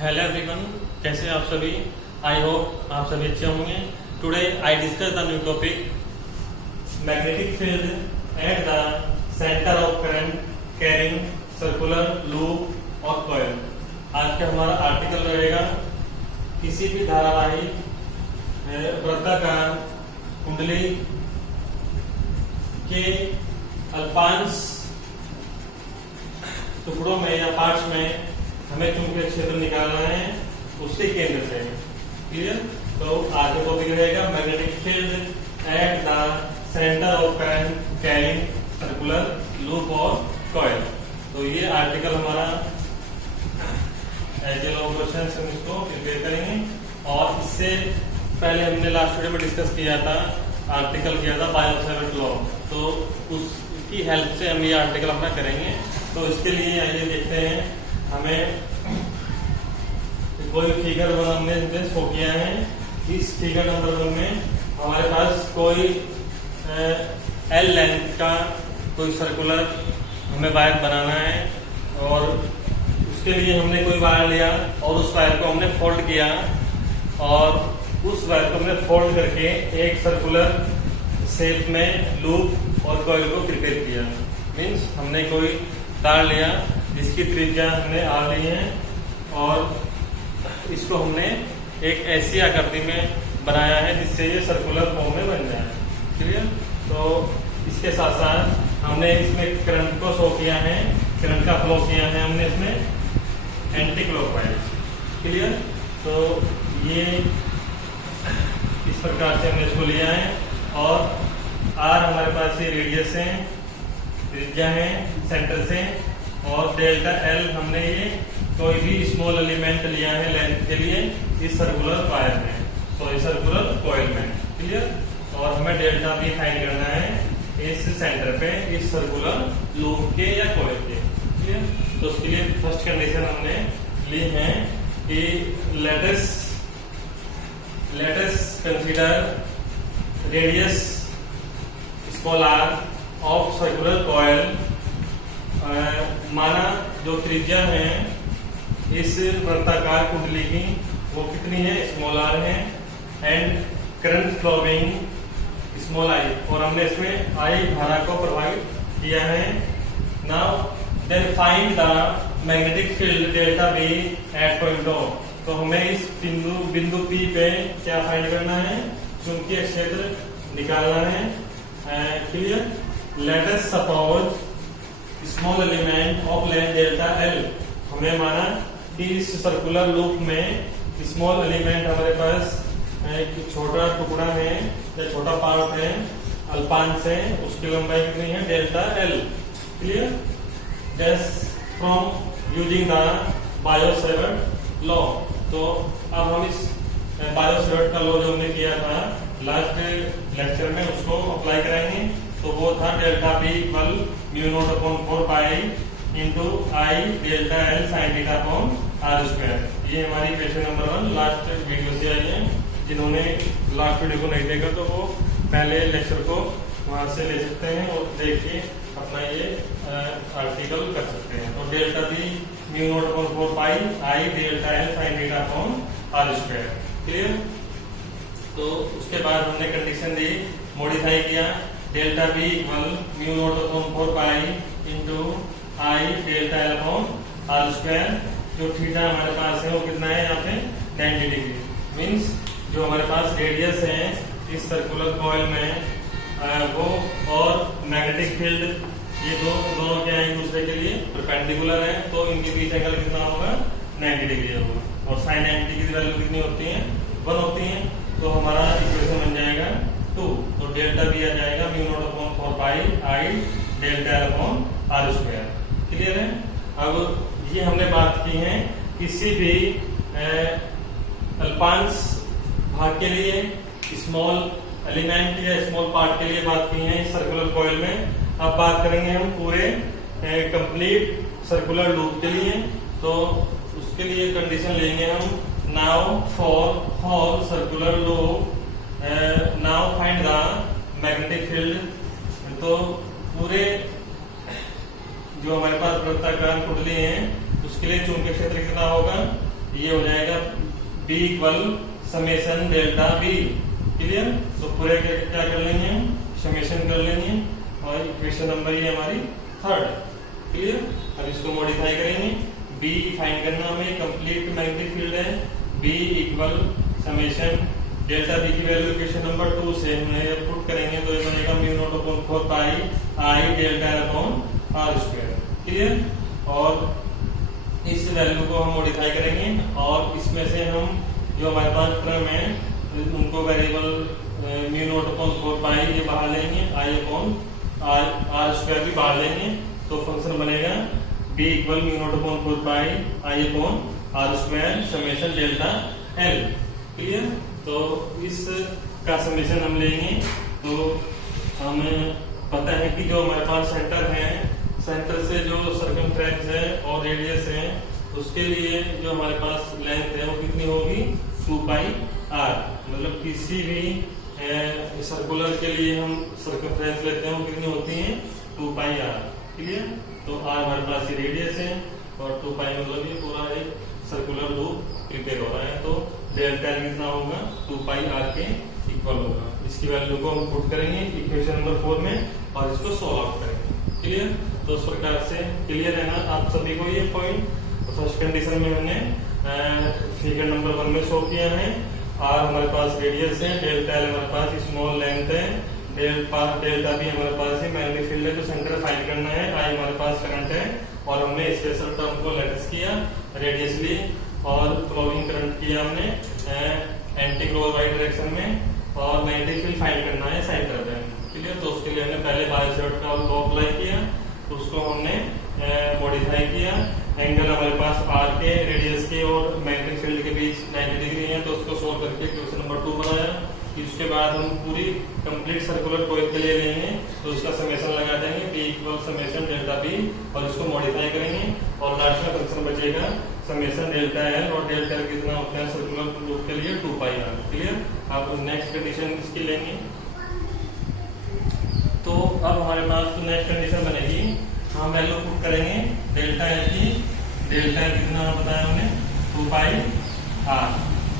Hello everyone, कैसे हैं आप सभी। आई होप आप सभी अच्छे होंगे। Today I discuss the new topic magnetic field at the centre of current carrying circular loop और कॉइल। आज का हमारा आर्टिकल रहेगा किसी भी धारावाही वृत्ताकार कुंडली के अल्पांश टुकड़ों में या पार्ट्स में हमें चुंबकीय क्षेत्र निकालना है उसके केंद्र से। क्लियर। तो आज का टॉपिक रहेगा magnetic field at the centre of current carrying circular loop और कॉइल। तो ये आर्टिकल हमारा एज ए लॉ क्वेश्चन हम इसको प्रिपेयर करेंगे। और इससे पहले हमने लास्ट वीडियो में डिस्कस किया था, आर्टिकल किया था बायो-सैवर्ट लॉ। तो उसकी हेल्प से हम ये आर्टिकल अपना करेंगे। तो इसके लिए आइए देखते हैं, हमें कोई फिगर वन हमने शो किया है। इस फिगर नंबर वन में हमारे पास कोई एल लेंथ का कोई सर्कुलर हमें वायर बनाना है। और उसके लिए हमने कोई वायर लिया और उस वायर को हमने फोल्ड किया और उस वायर को हमने फोल्ड करके एक सर्कुलर शेप में लूप और कॉइल को प्रिपेयर किया। मीन्स हमने कोई तार लिया जिसकी त्रिज्या हमने आर ली है और इसको हमने एक ऐसी आकृति में बनाया है जिससे ये सर्कुलर फॉर्म में बन जाए। क्लियर। तो इसके साथ साथ हमने इसमें करंट को शो किया है, करंट का फ्लो किया है हमने इसमें एंटी क्लॉकवाइज। क्लियर। तो ये इस प्रकार से हमने इसको लिया है और आर हमारे पास ये रेडियस है, त्रिज्या है सेंटर से, और डेल्टा एल हमने ये कोई भी स्मॉल एलिमेंट लिया है लेंथ के लिए इस सर्कुलर वायर में, सॉरी सर्कुलर कॉइल में। क्लियर। और हमें डेल्टा भी फाइंड करना है इस सेंटर पे, इस सर्कुलर लूप के या कॉइल के। क्लियर। तो उसके लिए फर्स्ट कंडीशन हमने ली है कि let's consider radius small R of circular coil. माना जो त्रिज्या है इस वृत्ताकार कुंडली की वो कितनी है, स्मॉल आर है, and current flowing small I, और हमने इसमें आई धारा को प्रभावित किया है। Now then find the magnetic field delta B at point O. तो हमें इस बिंदु पी पे क्या फाइंड करना है, चुंबकीय क्षेत्र निकालना है। Clear. Let us suppose small element of length delta L. हमने माना कि इस सर्कुलर लूप में स्मॉल एलिमेंट हमारे पास एक छोटा टुकड़ा है या छोटा पार्ट है अल्पांश है, उसकी लंबाई कितनी है, delta L. Clear. Just from using the bio-Savart law. तो अब हम इस बायो-सैवर्ट का लॉ जो हमने किया था लास्ट लेक्चर में उसको अप्लाई कराएंगे। तो वो था delta B equal mu not upon 4 pi into I delta L sine theta upon R square. ये हमारी क्वेश्चन नंबर 1 लास्ट वीडियो से आई है। जिन्होंने लास्ट वीडियो को नहीं देखा तो वो पहले लेक्चर को वहां से ले सकते हैं और देख के अपना ये आर्टिकल कर सकते हैं। तो delta B mu not upon 4 pi I delta L sine theta upon R square. Clear. तो उसके बाद हमने कंडीशन दी, मॉडिफाई किया, delta B equal mu not upon 4 pi into I delta L upon R square. जो theta हमारे पास है वो कितना है यहाँ पे 90 डिग्री। मीन्स जो हमारे पास रेडियस है इस सर्कुलर कॉइल में वो और मैग्नेटिक फील्ड ये दोनों क्या है एक दूसरे के लिए परपेंडिकुलर है। तो इनके बीच एंगल कितना होगा, 90 डिग्री होगा। और साइन 90 की वैल्यू कितनी होती है, 1 होती है। तो हमारा इक्वेशन बन जाएगा 2। तो डेल्टा भी आ जाएगा mu not upon 4 pi I delta L upon R square. Clear है। अब ये हमने बात की है किसी भी अल्पांश भाग के लिए, स्मॉल एलिमेंट या स्मॉल पार्ट के लिए बात की है सर्कुलर कॉइल में। अब बात करेंगे हम पूरे कंप्लीट सर्कुलर लूप के लिए। तो उसके लिए कंडीशन लेंगे हम, now for whole circular loop now find the magnetic field. तो पूरे जो हमारे पास वृत्ताकार कुंडली है उसके लिए चुंबकीय क्षेत्र कितना होगा, ये हो जाएगा B equal summation delta B. Clear? तो पूरे क्या कर लेंगे हम, समेशन कर लेंगे और इक्वेशन नंबर ये हमारी थर्ड। क्लियर? अब इसको मॉडिफाई करेंगे, बी फाइंड करना हमें, कंप्लीट मैग्नेटिक फील्ड है, B equal summation delta B की वैल्यू इक्वेशन नंबर 2 से हमें पुट करेंगे तो ये बनेगा mu not upon 4 pi I delta upon R square. Clear? और इस वैल्यू को हम मॉडिफाई करेंगे और इसमें से हम जो हमारे पास टर्म है उनको वेरिएबल म्यू नॉट अपॉन 4 पाई ये बाहर लेंगे, आई अपॉन आर स्क्वायर भी बाहर लेंगे, तो फंक्शन बनेगा B equal mu not upon 4 pi I upon R square summation delta L. Clear? तो इस का समेशन हम लेंगे तो हमें पता है कि जो हमारे पास सेंटर है, सेंटर से जो सर्कमफ्रेंस है और रेडियस है उसके लिए जो हमारे पास लेंथ है वो कितनी होगी, 2 पाई आर। मतलब किसी भी सर्कुलर के लिए हम सर्कमफ्रेंस लेते हैं वो कितनी होती है, 2 पाई आर। क्लियर? तो आर हमारे पास ये रेडियस है और 2 पाई मतलब ये पूरा एक सर्कुलर लूप प्रिपेयर हो रहा है, तो डेल्टा कितना होगा, 2 पाई आर के इक्वल होगा। इसकी वैल्यू को हम पुट करेंगे इक्वेशन नंबर 4 में और इसको सोल्व आउट करेंगे। क्लियर? तो इस प्रकार से क्लियर है ना आप सभी को ये पॉइंट। तो फर्स्ट कंडीशन में हमने फिगर नंबर 1 में शो किया है, आर हमारे पास रेडियस है, डेल्टा एल हमारे पास स्मॉल लेंथ है, डेल्टा भी हमारे पास है, मैग्नेटिक फील्ड है तो सेंटर फाइंड करना है, आई हमारे पास करंट है और हमने स्पेशल टर्म को लेटेस्ट किया रेडियसली और फ्लोइंग करंट किया हमने एंटी क्लॉकवाइज डायरेक्शन में और मैग्नेटिक फील्ड फाइंड करना है सेंटर पे। क्लियर? तो उसके लिए हमने पहले बायोसेवर्ट का लॉ अप्लाई किया, तो उसको हमने मॉडिफाई किया, एंगल हमारे पास आर के रेडियस के और मैग्नेटिक फील्ड के बीच 90 डिग्री है, तो उसको सोल्व करके क्वेश्चन नंबर 2 बनाया। इसके बाद हम पूरी कंप्लीट सर्कुलर कॉइल के लिए लेंगे तो उसका समेशन लगा देंगे B equal summation delta B और इसको मॉडिफाई करेंगे और लास्ट में फंक्शन बचेगा समेशन डेल्टा एल और डेल्टा एल कितना होता है सर्कुलर लूप के लिए 2 पाई आर। क्लियर? आप नेक्स्ट कंडीशन इसकी लेंगे तो अब हमारे पास तो नेक्स्ट कंडीशन बनेगी, हम वैल्यू पुट करेंगे डेल्टा एल की, डेल्टा एल कितना बताया हमने 2 पाई आर।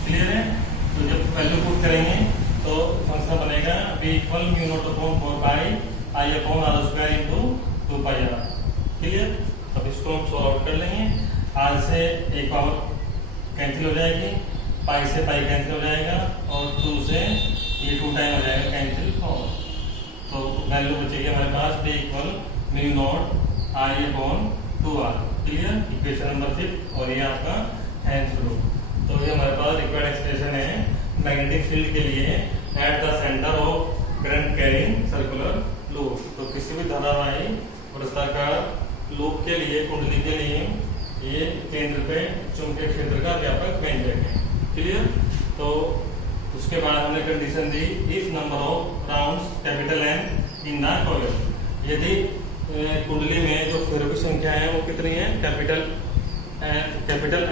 क्लियर है? तो जब वैल्यू पुट करेंगे तो फंक्शन बनेगा B equal mu not upon 4 pi I upon R square into 2 pi R. Clear? अब इसको हम सॉल्व आउट कर लेंगे, आर से एक पावर कैंसिल हो जाएगी, पाई से पाई कैंसिल हो जाएगा और 2 से ये 2 टाइम हो जाएगा कैंसिल और तो वैल्यू बचेगी हमारे पास B equal mu not I upon 2 R. Clear? Equation number 6 और ये आपका आंसर हो। तो ये हमारे पास रिक्वायर्ड एक्सप्रेशन है मैग्नेटिक फील्ड के लिए at the centre of current carrying circular loop. तो किसी भी धारावाही वृत्ताकार लूप के लिए, कुंडली के लिए ये केंद्र पे चुंबकीय क्षेत्र का व्यापक व्यंजक है। क्लियर? तो उसके बाद हमने कंडीशन दी if number of rounds capital N in the coil, यदि कुंडली में जो फेरों की संख्या है वो कितनी है, कैपिटल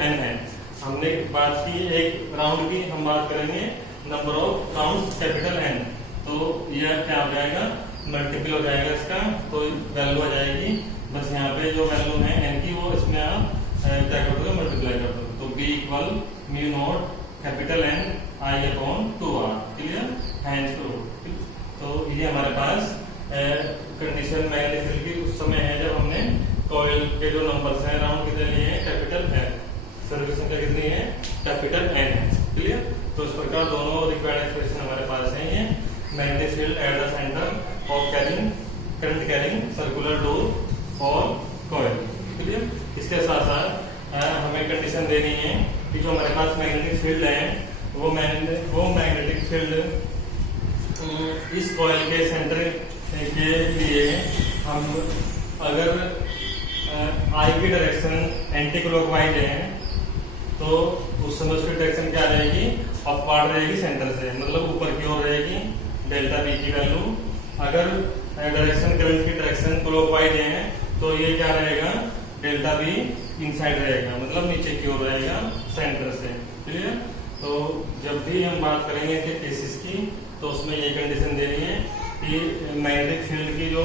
एन है। हमने बात की एक राउंड की, हम बात करेंगे number of rounds capital N, तो यह क्या हो जाएगा, मल्टीपल हो जाएगा इसका, तो वैल्यू आ जाएगी बस यहाँ पे जो वैल्यू है एन की वो इसमें आप क्या कर दोगे, मल्टीप्लाई कर दोगे, तो B equal mu not capital N I upon 2 R. Clear? Hands two. तो ये हमारे पास कंडीशन मैग्नेटिक फील्ड की उस समय है जब हमने कॉइल के जो नंबर्स हैं राउंड कितने लिए हैं, कैपिटल एन, फेरों की संख्या कितनी है, कैपिटल एन है। क्लियर? तो इस प्रकार दोनों रिक्वायर्ड एक्सप्रेशन हमारे पास है, ये magnetic field at the centre of carrying current carrying circular loop और कॉइल। क्लियर? इसके साथ साथ हमें कंडीशन देनी है कि जो हमारे पास मैग्नेटिक फील्ड है वो मैग्नेटिक फील्ड इस कॉइल के सेंटर के लिए हम अगर आई की डायरेक्शन एंटी क्लॉकवाइज है तो उस समय उसकी डायरेक्शन क्या रहेगी, अपवार्ड रहेगी सेंटर से, मतलब ऊपर की ओर रहेगी डेल्टा बी की वैल्यू। अगर डायरेक्शन करंट की डायरेक्शन क्लॉकवाइज है तो ये क्या रहेगा, डेल्टा बी इनसाइड रहेगा, मतलब नीचे की ओर रहेगा सेंटर से। क्लियर? तो जब भी हम बात करेंगे इसके केसेस की तो उसमें ये कंडीशन देनी है कि मैग्नेटिक फील्ड की जो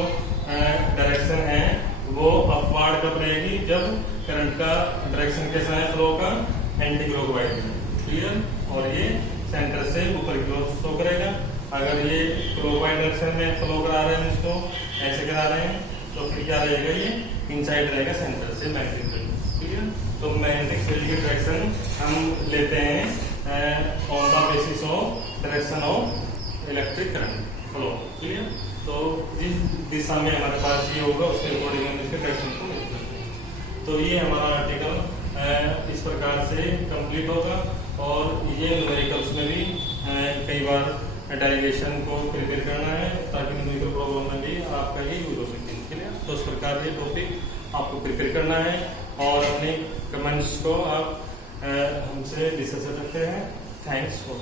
डायरेक्शन है वो अपवार्ड कब रहेगी, जब करंट का डायरेक्शन कैसा है फ्लो का, एंटी क्लॉकवाइज में, क्लियर। और ये सेंटर से ऊपर की ओर शो करेगा। अगर ये क्लॉकवाइज डायरेक्शन में फ्लो करा रहे हैं, इसको ऐसे करा रहे हैं, तो फिर क्या रहेगा, ये इनसाइड रहेगा सेंटर से मैग्नेटिक फील्ड, क्लियर। तो मैग्नेटिक फील्ड की डायरेक्शन हम लेते हैं on the basis of direction of electric current flow, clear. तो जिस दिशा में हमारे पास ये होगा उसके अकॉर्डिंग हम इसके डायरेक्शन को लिख सकते हैं। तो ये हमारा आर्टिकल इस प्रकार से कंप्लीट होगा। और ये न्यूमेरिकल्स में भी कई बार डेरिवेशन को प्रिपेयर करना है ताकि न्यूमेरिकल प्रॉब्लम में भी आपका ये यूज हो सके, क्लियर। तो इस प्रकार ये टॉपिक आपको प्रिपेयर करना है और अपने कमेंट्स को आप हमसे डिस्कस कर सकते हैं। Thanks for